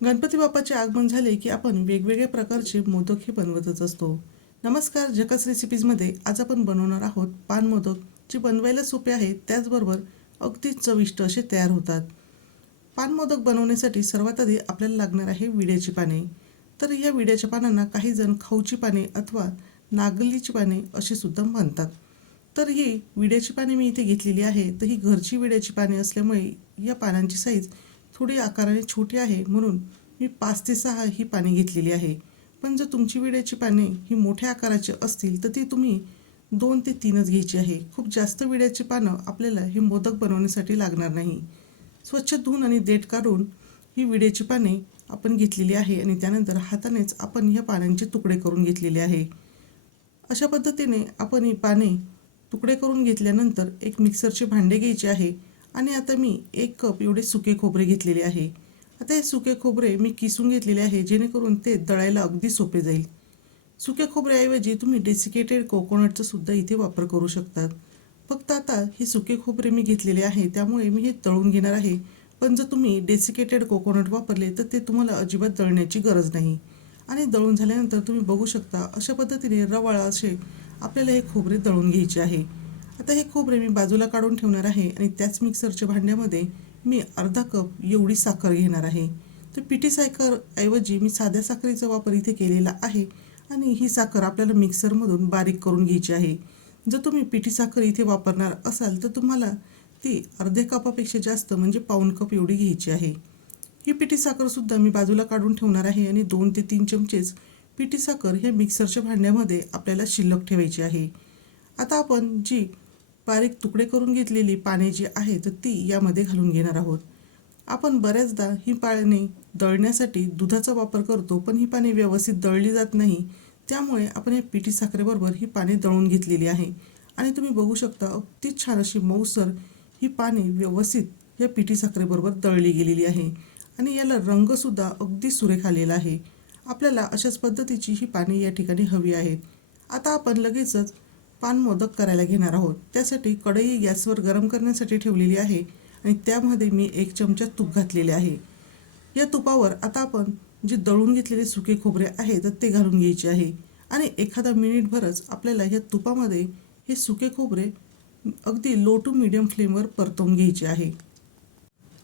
गणपती बाप्पाचे आगमन झाले की आपण वेगवेगळ्या प्रकारचे मोदक हे बनवतच असतो. नमस्कार, झकास रेसिपीजमध्ये आज आपण बनवणार आहोत पान मोदक, जे बनवायला सोपे आहेत त्याचबरोबर अगदी चविष्ट असे तयार होतात. पान मोदक बनवण्यासाठी सर्वात आधी आपल्याला लागणार आहे विड्याची पाने. तर या विड्याच्या पानांना काही जण खाऊची पाने अथवा नागलीची पाने असे सुद्धा म्हणतात. तर ही विड्याची पाने मी इथे घेतलेली आहे. तर ही घरची विड्याची पाने असल्यामुळे या पानांची साईज थोडी आकाराने छोटी आहे, म्हणून मी 5 ते 6 ही पाने घेतलेली आहे. पण जर तुमची विड्याची पाने ही मोठ्या आकाराची असतील तर ती तुम्ही 2 ते 3च घ्यायची आहे. खूप जास्त विड्याची पानं आपल्याला हे मोदक बनवण्यासाठी लागणार नाही. स्वच्छ धुवून आणि देठ काढून ही विड्याची पाने आपण घेतलेली आहे आणि त्यानंतर हातानेच आपण ह्या पानांचे तुकडे करून घेतलेले आहे. अशा पद्धतीने आपण ही पाने तुकडे करून घेतल्यानंतर एक मिक्सरचे भांडे घ्यायचे आहे आणि आता मी 1 कप एवढे सुके खोबरे घेतलेले आहे. आता हे सुके खोबरे मी किसून घेतलेले आहे, जेणेकरून ते दळायला अगदी सोपे जाईल. सुक्या खोबऱ्याऐवजी तुम्ही डेसिकेटेड कोकोनटचा सुद्धा इथे वापर करू शकतात. फक्त आता हे सुके खोबरे मी घेतलेले आहे त्यामुळे मी हे तळून घेणार आहे. पण जर तुम्ही डेसिकेटेड कोकोनट वापरले तर ते तुम्हाला अजिबात दळण्याची गरज नाही. आणि दळून झाल्यानंतर तुम्ही बघू शकता अशा पद्धतीने रवाळ असे आपल्याला हे खोबरे दळून घ्यायचे आहे. आता हे खोबरे मी बाजूला काढून ठेवणार आहे आणि त्याच मिक्सरच्या भांड्यामध्ये मी अर्धा कप एवढी साखर घेणार आहे. तर पिठी साखर ऐवजी मी साध्या साखरेचा वापर इथे केलेला आहे आणि ही साखर आपल्याला मिक्सरमधून बारीक करून घ्यायची आहे. जर तुम्ही पिठी साखर इथे वापरणार असाल तर तुम्हाला ती अर्ध्या कपापेक्षा जास्त म्हणजे पाऊण कप एवढी घ्यायची आहे. ही पिठी साखरसुद्धा मी बाजूला काढून ठेवणार आहे आणि 2 ते 3 चमचेच पिठी साखर हे मिक्सरच्या भांड्यामध्ये आपल्याला शिल्लक ठेवायची आहे. आता आपण जी बारीक तुकडे करून घेतलेली पाने जी आहेत तर ती यामध्ये घालून घेणार आहोत. आपण बऱ्याचदा ही पाने दळण्यासाठी दुधाचा वापर करतो, पण ही पाने व्यवस्थित दळली जात नाही. त्यामुळे आपण या पिठी साखरेबरोबर ही पाने दळून घेतलेली आहे आणि तुम्ही बघू शकता अगदी छान अशी मऊसर ही पाने व्यवस्थित या पिठी साखरेबरोबर दळली गेलेली आहे आणि याला रंगसुद्धा अगदी सुरेख आलेला आहे. आपल्याला अशाच पद्धतीची ही पाने या ठिकाणी हवी आहेत. आता आपण लगेचच पान मोदक करायला घेणार आहोत. त्यासाठी कढई गॅसवर गरम करण्यासाठी ठेवलेली आहे आणि त्यामध्ये मी 1 चमचा तूप घातलेले आहे. या तुपावर आता आपण जे दळून घेतलेले सुके खोबरे आहे तर ते घालून घ्यायचे आहे आणि एखादा मिनिटभरच आपल्याला या तुपामध्ये हे सुके खोबरे अगदी लो टू मीडियम फ्लेमवर परतवून घ्यायचे आहे.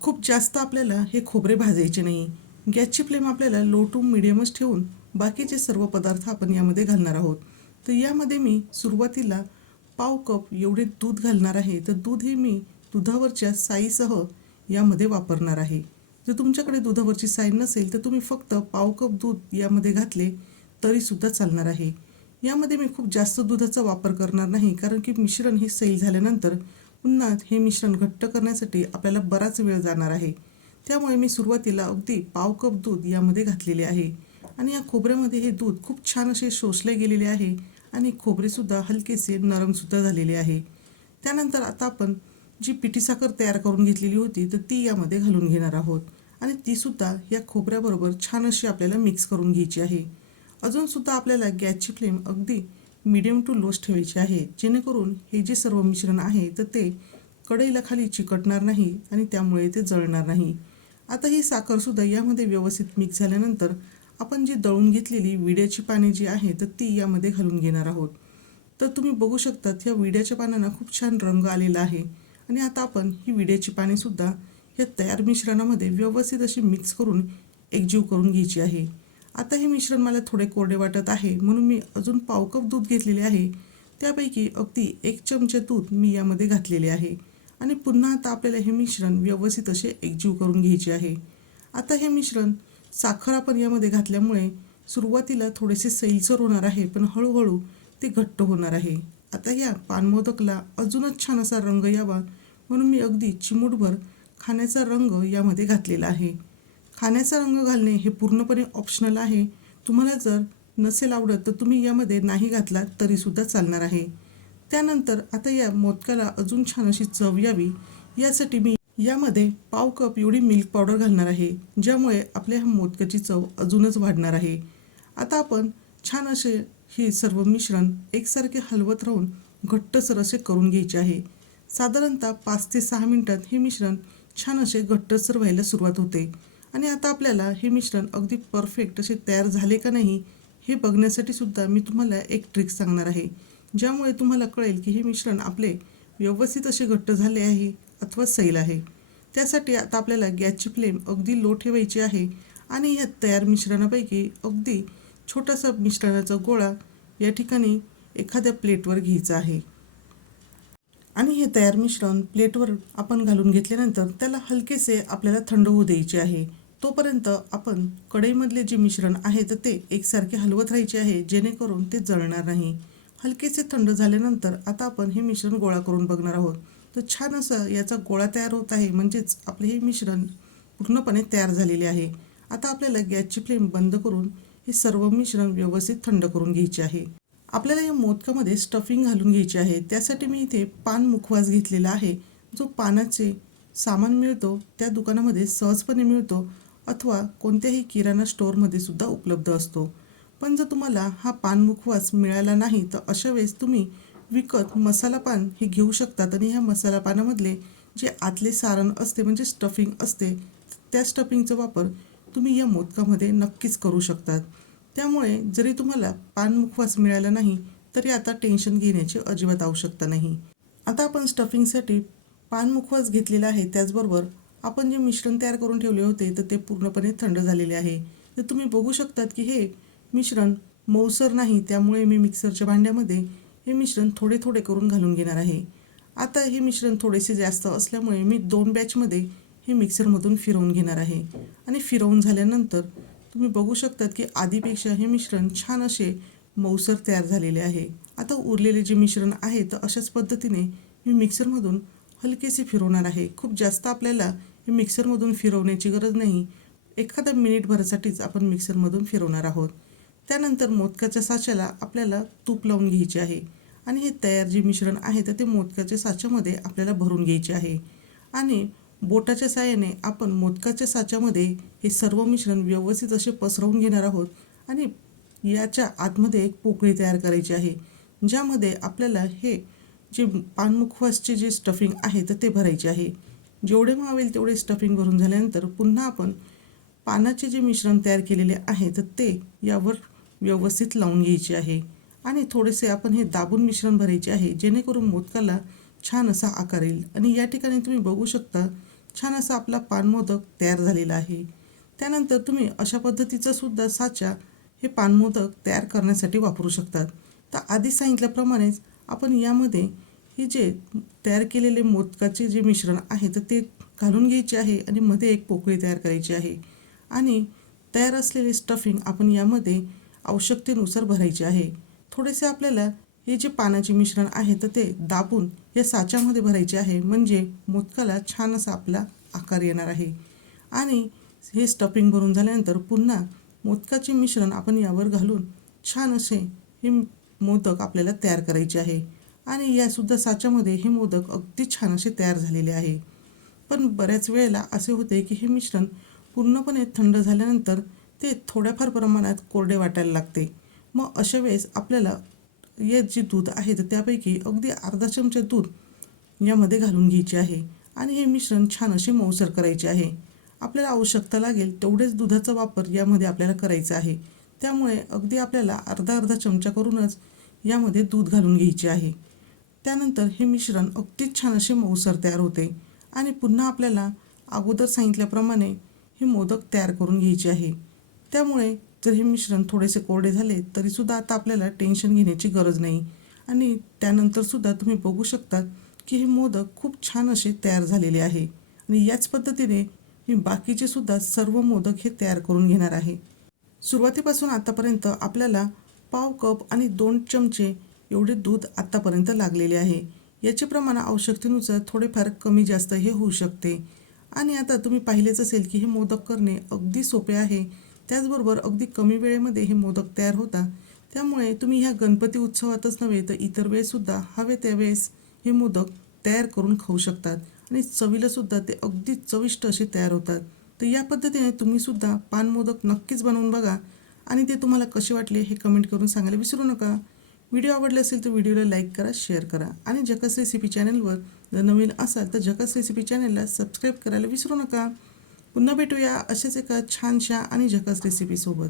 खूप जास्त आपल्याला हे खोबरे भाजायचे नाही. गॅसची फ्लेम आपल्याला लो टू मीडियमच ठेवून बाकीचे सर्व पदार्थ आपण यामध्ये घालणार आहोत. तर यामध्ये मी सुरुवातीला पाव कप एवढे दूध घालणार आहे. तर दूध हे मी दुधावरच्या साईसह यामध्ये वापरणार आहे. जर तुमच्याकडे दुधावरची साई नसेल तर तुम्ही फक्त पाव कप दूध यामध्ये घातले तरीसुद्धा चालणार आहे. यामध्ये मी खूप जास्त दुधाचा वापर करणार नाही, कारण की मिश्रण हे सैल झाल्यानंतर पुन्हा हे मिश्रण घट्ट करण्यासाठी आपल्याला बराच वेळ जाणार आहे. त्यामुळे मी सुरुवातीला अगदी पाव कप दूध यामध्ये घातलेले आहे आणि या खोबऱ्यामध्ये हे दूध खूप छान असे शोषले गेलेले आहे आणि खोबरेसुद्धा हलकेसे नरमसुद्धा झालेले आहे. त्यानंतर आता आपण जी पिठी साखर तयार करून घेतलेली होती तर ती यामध्ये घालून घेणार आहोत आणि तीसुद्धा या खोबऱ्याबरोबर छान अशी आपल्याला मिक्स करून घ्यायची आहे. अजूनसुद्धा आपल्याला गॅसची फ्लेम अगदी मीडियम टू लोच ठेवायची आहे, जेणेकरून हे जे सर्व मिश्रण आहे तर ते कढईला खाली चिकटणार नाही आणि त्यामुळे ते जळणार नाही. आता ही साखरसुद्धा यामध्ये व्यवस्थित मिक्स झाल्यानंतर आपण जी दळून घेतलेली विड्याची पाने जी आहे तर ती यामध्ये घालून घेणार आहोत. तर तुम्ही बघू शकतात या विड्याच्या पानांना खूप छान रंग आलेला आहे आणि आता आपण ही विड्याची पानेसुद्धा या तयार मिश्रणामध्ये व्यवस्थित अशी मिक्स करून एकजीव करून घ्यायची आहे. आता हे मिश्रण मला थोडे कोरडे वाटत आहे, म्हणून मी अजून पाव कप दूध घेतलेले आहे. त्यापैकी अगदी 1 चमचा दूध मी यामध्ये घातलेले आहे आणि पुन्हा आता आपल्याला हे मिश्रण व्यवस्थित असे एकजीव करून घ्यायचे आहे. आता हे मिश्रण साखर आपण यामध्ये घातल्यामुळे सुरुवातीला थोडेसे सैलसर होणार आहे, पण हळूहळू ते घट्ट होणार आहे. आता या पानमोदकला अजूनच छान असा रंग यावा म्हणून मी अगदी चिमूटभर खाण्याचा रंग यामध्ये घातलेला आहे. खाण्याचा रंग घालणे हे पूर्णपणे ऑप्शनल आहे. तुम्हाला जर नसेल आवडत तर तुम्ही यामध्ये नाही घातला तरीसुद्धा चालणार आहे. त्यानंतर आता या मोदकाला अजून छान अशी चव यावी यासाठी मी यामध्ये पाव कप एवढी मिल्क पावडर घालणार आहे, ज्यामुळे आपल्या ह्या मोदकाची चव अजूनच वाढणार आहे. आता आपण छान असे हे सर्व मिश्रण एकसारखे हलवत राहून घट्टसर असे करून घ्यायचे आहे. साधारणतः 5 ते 6 मिनिटात हे मिश्रण छान असे घट्टसर व्हायला सुरुवात होते आणि आता आपल्याला हे मिश्रण अगदी परफेक्ट असे तयार झाले का नाही हे बघण्यासाठी सुद्धा मी तुम्हाला एक ट्रिक सांगणार आहे, ज्यामुळे तुम्हाला कळेल की हे मिश्रण आपले व्यवस्थित असे घट्ट झाले आहे अथवा सैल आहे. त्यासाठी आता आपल्याला गॅसची फ्लेम अगदी लो ठेवायची आहे आणि ह्या तयार मिश्रणापैकी अगदी छोटासा मिश्रणाचा गोळा या ठिकाणी एखाद्या प्लेटवर घ्यायचा आहे. आणि हे तयार मिश्रण प्लेटवर आपण घालून घेतल्यानंतर त्याला हलकेसे आपल्याला थंड होऊ द्यायचे आहे. तोपर्यंत आपण कढईमधले जे मिश्रण आहे तर ते एकसारखे हलवत राहायचे आहे, जेणेकरून ते जळणार नाही. हलकेसे थंड झाल्यानंतर आता आपण हे मिश्रण गोळा करून बघणार आहोत. तर छान असं याचा गोळा तयार होत आहे, म्हणजेच आपले हे मिश्रण पूर्णपणे तयार झालेले आहे. आता आपल्याला गॅसची फ्लेम बंद करून हे सर्व मिश्रण व्यवस्थित थंड करून घ्यायचे आहे. आपल्याला या मोदकामध्ये स्टफिंग घालून घ्यायची आहे. त्यासाठी मी इथे पान मुखवास घेतलेला आहे, जो पानाचे सामान मिळतो त्या दुकानामध्ये सहजपणे मिळतो अथवा कोणत्याही किराणा स्टोअरमध्ये सुद्धा उपलब्ध असतो. पण जर तुम्हाला हा पान मुखवास मिळाला नाही तर अशा वेळेस तुम्ही विकत मसाला पान हे घेऊ शकतात आणि ह्या मसाला पानामधले जे आतले सारण असते म्हणजे स्टफिंग असते, त्या स्टफिंगचा वापर तुम्ही या मोदकामध्ये नक्कीच करू शकतात. त्यामुळे जरी तुम्हाला पान मुखवास मिळाला नाही तरी आता टेन्शन घेण्याची अजिबात आवश्यकता नाही. आता आपण स्टफिंगसाठी पान मुखवास घेतलेला आहे, त्याचबरोबर आपण जे मिश्रण तयार करून ठेवले होते तर ते पूर्णपणे थंड झालेले आहे. तर तुम्ही बघू शकतात की हे मिश्रण मऊसर नाही, त्यामुळे मी मिक्सरच्या भांड्यामध्ये हे मिश्रण थोडे थोडे करून घालून घेणार आहे. आता हे मिश्रण थोडेसे जास्त असल्यामुळे मी 2 बॅचमध्ये हे मिक्सरमधून फिरवून घेणार आहे. आणि फिरवून झाल्यानंतर तुम्ही बघू शकतात की आधीपेक्षा हे मिश्रण छान असे मऊसर तयार झालेले आहे. आता उरलेले जे मिश्रण आहे तर अशाच पद्धतीने मी मिक्सरमधून हलकेसे फिरवणार आहे. खूप जास्त आपल्याला हे मिक्सरमधून फिरवण्याची गरज नाही, एखाद्या मिनिटभरासाठीच आपण मिक्सरमधून फिरवणार आहोत. त्यानंतर मोदकाच्या साच्याला आपल्याला तूप लावून घ्यायचे आहे आणि हे तयार जे मिश्रण आहे तर ते मोदकाच्या साच्यामध्ये आपल्याला भरून घ्यायचे आहे. आणि बोटाच्या साहाय्याने आपण मोदकाच्या साच्यामध्ये हे सर्व मिश्रण व्यवस्थित असे पसरवून घेणार आहोत आणि याच्या आतमध्ये एक पोकळी तयार करायची आहे, ज्यामध्ये आपल्याला हे जे पानमुखवासचे जे स्टफिंग आहे तर ते भरायचे आहे. जेवढे मावेल तेवढे स्टफिंग भरून झाल्यानंतर पुन्हा आपण पानाचे जे मिश्रण तयार केलेले आहे तर ते यावर व्यवस्थित लावून घ्यायचे आहे आणि थोडेसे आपण हे दाबून मिश्रण भरायचे आहे, जेणेकरून मोदकाला छान असा आकार येईल. आणि या ठिकाणी तुम्ही बघू शकता छान असा आपला पान मोदक तयार झालेला आहे. त्यानंतर तुम्ही अशा पद्धतीचा सुद्धा साचा हे पान मोदक तयार करण्यासाठी वापरू शकतात. तर आधी सांगितल्याप्रमाणेच आपण यामध्ये हे जे तयार केलेले मोदकाचे जे मिश्रण आहे तर ते घालून घ्यायचे आहे आणि मध्ये एक पोकळी तयार करायची आहे आणि तयार असलेले स्टफिंग आपण यामध्ये आवश्यकतेनुसार भरायचे आहे. थोडेसे आपल्याला हे जे पानाचे मिश्रण आहे तर ते दाबून या साच्यामध्ये भरायचे आहे, म्हणजे मोदकाला छान असा आपला आकार येणार आहे. आणि हे स्टफिंग भरून झाल्यानंतर पुन्हा मोदकाचे मिश्रण आपण यावर घालून छान असे हे मोदक आपल्याला तयार करायचे आहे. आणि यासुद्धा साच्यामध्ये हे मोदक अगदी छान असे तयार झालेले आहे. पण बऱ्याच वेळेला असे होते की हे मिश्रण पूर्णपणे थंड झाल्यानंतर ते थोड्याफार प्रमाणात कोरडे वाटायला लागते. मग अशा वेळेस आपल्याला हे जे दूध आहे तर त्यापैकी अगदी अर्धा चमचा दूध यामध्ये घालून घ्यायचे आहे आणि हे मिश्रण छान असे मऊसर करायचे आहे. आपल्याला आवश्यकता लागेल तेवढेच दुधाचा वापर यामध्ये आपल्याला करायचा आहे. त्यामुळे अगदी आपल्याला अर्धा अर्धा चमचा करूनच यामध्ये दूध घालून घ्यायचे आहे. त्यानंतर हे मिश्रण अगदी छान असे मऊसर तयार होते आणि पुन्हा आपल्याला अगोदर सांगितल्याप्रमाणे हे मोदक तयार करून घ्यायचे आहे. त्यामुळे जर हे मिश्रण थोडेसे कोरडे झाले तरीसुद्धा आता आपल्याला टेन्शन घेण्याची गरज नाही. आणि त्यानंतरसुद्धा तुम्ही बघू शकतात की हे मोदक खूप छान असे तयार झालेले आहे. आणि याच पद्धतीने मी बाकीचे सुद्धा सर्व मोदक हे तयार करून घेणार आहे. सुरुवातीपासून आतापर्यंत आपल्याला पाव कप आणि 2 चमचे एवढे दूध आत्तापर्यंत लागलेले आहे. याचे प्रमाण आवश्यकतेनुसार थोडेफार कमी जास्त हे होऊ शकते. आणि आता तुम्ही पाहिलेच असेल की हे मोदक करणे अगदी सोपे आहे, त्याचबरोबर अगदी कमी वेळेमध्ये हे मोदक तयार होतात. त्यामुळे तुम्ही ह्या गणपती उत्सवातच नव्हे तर इतर वेळेसुद्धा हवे त्यावेळेस हे मोदक तयार करून खाऊ शकतात आणि चवीलासुद्धा ते अगदी चविष्ट असे तयार होतात. तर या पद्धतीने तुम्हीसुद्धा पान मोदक नक्कीच बनवून बघा आणि ते तुम्हाला कसे वाटले हे कमेंट करून सांगायला विसरू नका. व्हिडिओ आवडले असेल तर व्हिडिओला लाईक करा, शेअर करा आणि झकास रेसिपी चॅनलवर जर नवीन असाल तर झकास रेसिपी चॅनलला सबस्क्राईब करायला विसरू नका. पुन्हा भेटूया अशाच एका छानशा आणि झकास रेसिपीसोबत.